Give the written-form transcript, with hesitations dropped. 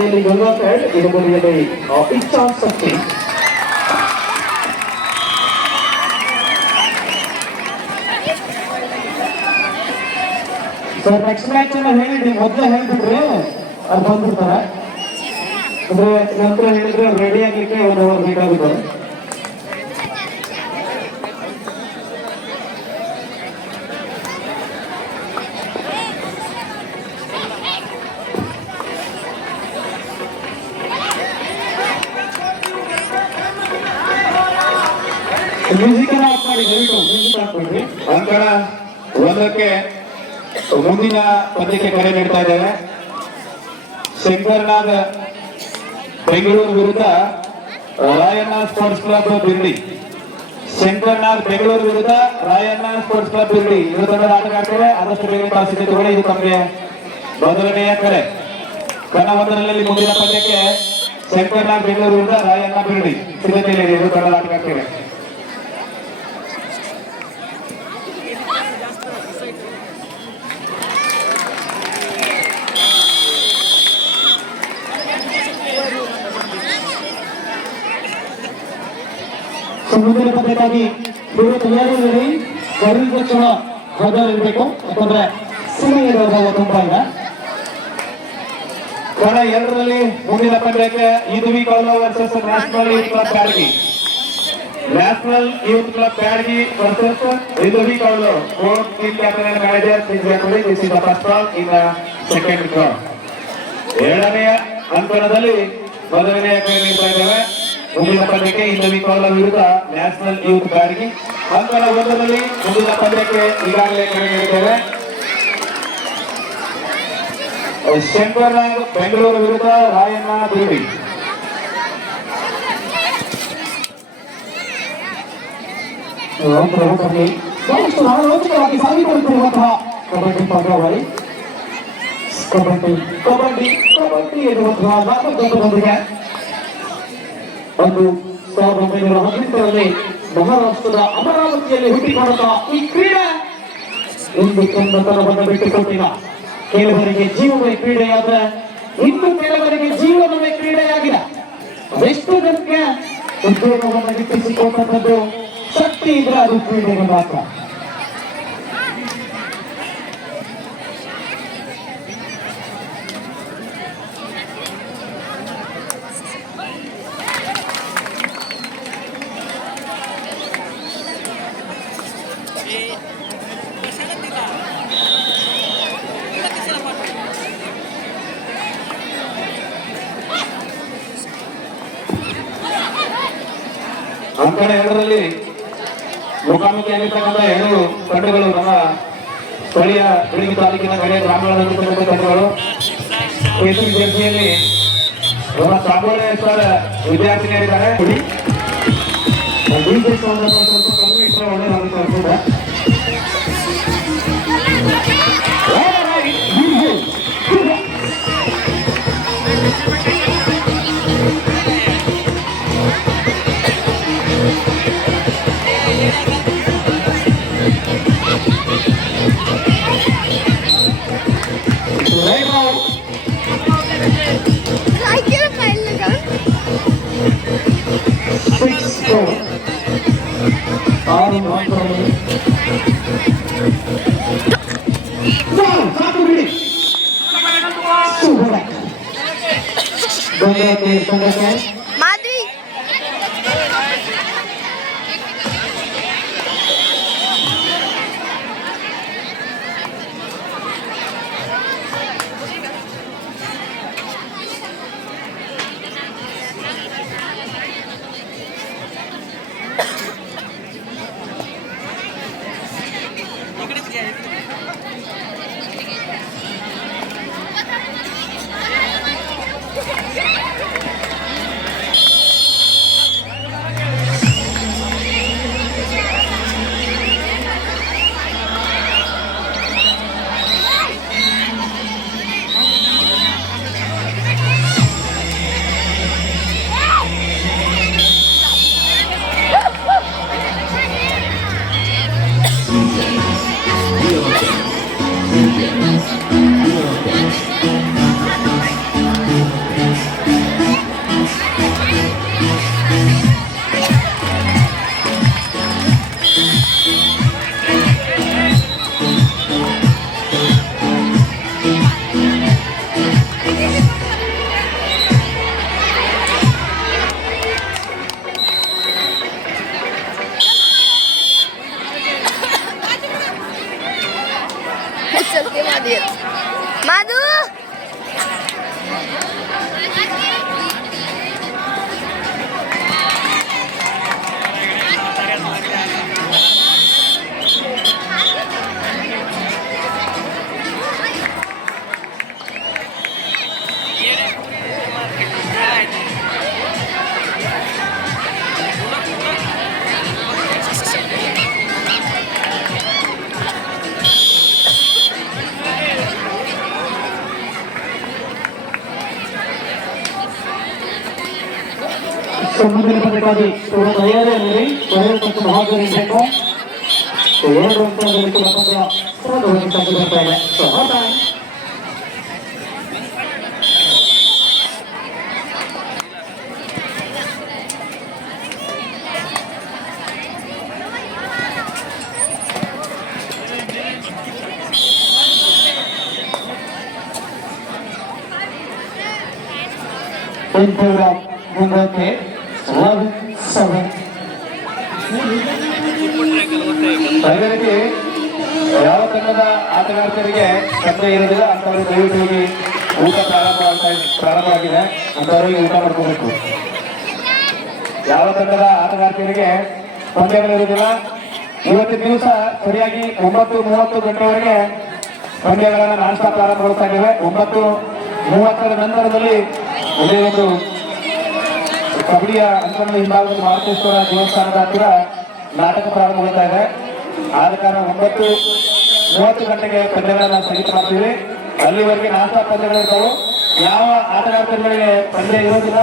ಬದಿಯಲ್ಲಿ ಗಂಗಾಫೆಡ್, ಎಡಬದಿಯಲ್ಲಿ ಇಚ್ಛಾ ಶಕ್ತಿ. ಸರ್ ನೆಕ್ಸ್ಟ್ ಮ್ಯಾಚ್ ಅನ್ನ ಹೇಳಿದ್ವಿ, ಮೊದಲೇ ಹೇಳ್ಬಿಟ್ರೆ ಅದು ಬಂದ್ಬಿಡ್ತಾರೆ. ಅಂದ್ರೆ ನಂತರ ಹೇಳಿದ್ರೆ ರೆಡಿ ಆಗ್ಲಿಕ್ಕೆ 1 ಅವರ್ ಬೇಕಾಗುತ್ತೆ. ಮ್ಯೂಸಿಕ್ ಅನ್ನ ಆಫ್ ಮಾಡಿ, ದಯವಿಟ್ಟು ಮ್ಯೂಸಿಕ್ ಆಫ್ ಮಾಡಿ. ಅಂಕಣ 1ಕ್ಕೆ ಮುಂದಿನ ಪಂದ್ಯಕ್ಕೆ ಕರೆ ನೀಡ್ತಾ ಇದ್ದೇವೆ. ಶಂಕರ್ನಾಗ್ ಬೆಂಗಳೂರು ವಿರುದ್ಧ ರಾಯಣ್ಣ ಸ್ಪೋರ್ಟ್ಸ್ ಕ್ಲಬ್ ಬಿರ್ಡಿ. ಶಂಕರ್ನಾಗ್ ಬೆಂಗಳೂರು ವಿರುದ್ಧ ರಾಯಣ್ಣ ಸ್ಪೋರ್ಟ್ಸ್ ಕ್ಲಬ್ ಬಿರ್ಡಿ ಇವರು ತಂಡದ ಆಟಗಾಡ್ತೇವೆ. ಆದಷ್ಟು ಬೇಗ ಸಿದ್ಧತೆ ತಗೊಳ್ಳಿ. ಇದು ತಮಗೆ ಮೊದಲನೆಯ ಕರೆ. ಕಣ 1ರಲ್ಲಿ ಮುಂದಿನ ಪಂದ್ಯಕ್ಕೆ ಶಂಕರ್ನಾಗ್ ಬೆಂಗಳೂರು ವಿರುದ್ಧ ರಾಯಣ್ಣ ಬಿರ್ಡಿ ಸಿದ್ಧತೆಯಲ್ಲಿ ಇವರು ತಂಡದ ಆಟಗಾಡ್ತೇವೆ. ಮುಂದಿನ ಪದ್ಯಕ್ಕಾಗಿ ಇವರು ತಯಾರಿಯಲ್ಲಿ ಖರೀದಿ ಕ್ಷಣ ಇರಬೇಕು. ಯಾಕಂದ್ರೆ ಸಮಯದ ಅಭಾವ ತುಂಬಾ ಇದೆ. ಕಣ 2ರಲ್ಲಿ ಮುಂದಿನ ಪಂದ್ಯಕ್ಕೆ ಯುದ್ವಿ ಕೌಲ versus national youth club Byadagi. National youth club Byadagi versus ಯುದ್ವಿ ಕೌಲ. Both team captain and manager, please get ready. This is the first ball in the second round. ಎರಡನೆಯ ಅಂಕಣದಲ್ಲಿ ಮೊದಲನೆಯ ಕರೆ ನೀಡ್ತಾ ಇದ್ದೇವೆ. ಮುಂದಿನ ಪಂದ್ಯಕ್ಕೆ ಯುದ್ವಿ ಕೌಲ ವಿರುದ್ಧ ನ್ಯಾಷನಲ್ ಯೂತ್ ಬ್ಯಾಡಗಿ. ಅಂಕಣ 1ರಲ್ಲಿ ಮುಂದಿನ ಪಂದ್ಯಕ್ಕೆ ಈಗಾಗಲೇ ಕರೆ ನೀಡಿದ್ದೇವೆ. ಶಂಕರ್ನಾಗ್ ಬೆಂಗಳೂರು ವಿರುದ್ಧ ರಾಯಣ್ಣ ಬಿರ್ಡಿ. ಬಹಳಷ್ಟು ರೋಚಕವಾಗಿ ಸಾಗಿಕೊಳ್ಳುತ್ತಿರುವಂತಹ ಕಬಡ್ಡಿ ಪಂದ್ಯಾವಳಿ. ಕಬಡ್ಡಿ ಕಬಡ್ಡಿ ಕಬಡ್ಡಿ ಎನ್ನುವಂತಹ ನಾಮಕರಣದೊಂದಿಗೆ 1918ರಲ್ಲಿ ಮಹಾರಾಷ್ಟ್ರದ ಅಮರಾವತಿಯಲ್ಲಿ ಹುಟ್ಟಿಕೊಂಡಂತಹ ಈ ಕ್ರೀಡೆ ಇಂದು ಚಂದತನವನ್ನು ಬಿಟ್ಟುಕೊಟ್ಟಿಲ್ಲ. ಕೆಲವರಿಗೆ ಜೀವವೇ ಕ್ರೀಡೆಯಾದ್ರೆ ಇನ್ನು ಕೆಲವರಿಗೆ ಜೀವನವೇ ಕ್ರೀಡೆಯಾಗಿದೆ. ಅದೆಷ್ಟು ಜನಕ್ಕೆ ಉದ್ಯೋಗವನ್ನು ಗಿಟ್ಟಿಸಿಕೊಂಡದ್ದು ಶಕ್ತಿ ಇದ್ರೆ ಅದು ಕ್ರೀಡೆಗೆ ಮಾತ್ರ. ಅಂಕಣ 2ರಲ್ಲಿ ಮುಖಾಮುಖಿಯಾಗಿರ್ತಕ್ಕಂಥ 2 ತಂಡಗಳು ನಮ್ಮ ಸ್ಥಳೀಯ ಬಿಳಿಗಿ ತಾಲೂಕಿನ ಕಡೆ ಗ್ರಾಮಗಳಲ್ಲಿ ತಂಡಗಳು. ಕೇಸರಿ ಜರ್ಸಿಯಲ್ಲಿ ನಮ್ಮ ಸಾಗೋಳೆ ಸರ್ ವಿದ್ಯಾರ್ಥಿನಿಯರಿದ್ದಾರೆ. ಸ್ವಲ್ಪ ಕಮ್ಮಿ ಇಷ್ಟ ಒಳ್ಳೆಯದಾಗುತ್ತೆ. माधवी ಮುಂದಿನ ಪದಕ್ಕಾಗಿ ತಯಾರಿಯಲ್ಲಿ ತಯಾರಿಸಲು ಹಾಜರಿರಬೇಕು. 2 ಅಂಕಗಳಲ್ಲಿ ಕೂಡ ಪಂದ್ಯ ಸುಲಭವಾಗಿ ಸಾಗಿ ಬರ್ತಾ ಇದೆ. ಮುಂದಕ್ಕೆ 11-7. ಅದೇ ರೀತಿ ಯಾವ ತಂಡದ ಆಟಗಾರರಿಗೆ ಪಂದ್ಯ ಇರೋದಿಲ್ಲ ಅಂತವ್ರಿಗೆ ದಯವಿಟ್ಟು ಹೋಗಿ ಊಟ ಪ್ರಾರಂಭವಾಗಿದೆ ಅಂತವರಿಗೆ ಊಟ ಮಾಡ್ಕೋಬೇಕು. ಯಾವ ತಂಡದ ಆಟಗಾರರಿಗೆ ಪಂದ್ಯಗಳಿರುವುದಿಲ್ಲ ಇವತ್ತಿನ ದಿವಸ ಸರಿಯಾಗಿ 9:30 ಗಂಟೆವರೆಗೆ ಪಂದ್ಯಗಳನ್ನು ನಾನ್-ಸ್ಟಾಪ್ ಪ್ರಾರಂಭಗೊಳ್ತಾ ಇದ್ದೇವೆ. 9:30 ನಂತರದಲ್ಲಿ ಒಂದೇ ಒಂದು ಕಬಡ್ಡಿಯ ಅಂಕಣ ಹಿಂಭಾಗದಲ್ಲಿ ಮಹಾಬಲೇಶ್ವರ ದೇವಸ್ಥಾನದ ಹತ್ತಿರ ನಾಟಕ ಪ್ರಾರಂಭಗೊಳ್ತಾ ಇದೆ. ಆದ ಕಾರಣ 9:30 ಗಂಟೆಗೆ ಪಂದ್ಯಗಳನ್ನ ಸ್ಥಗಿತ ಮಾಡ್ತೀವಿ. ಅಲ್ಲಿವರೆಗೆ ನಾನ್-ಸ್ಟಾಪ್ ಪಂದ್ಯಗಳಿರ್ತಾವೆ. ಯಾವ ಆಟಗಾರರಿಗೆ ಪಂದ್ಯ ಇರೋದಿಲ್ಲ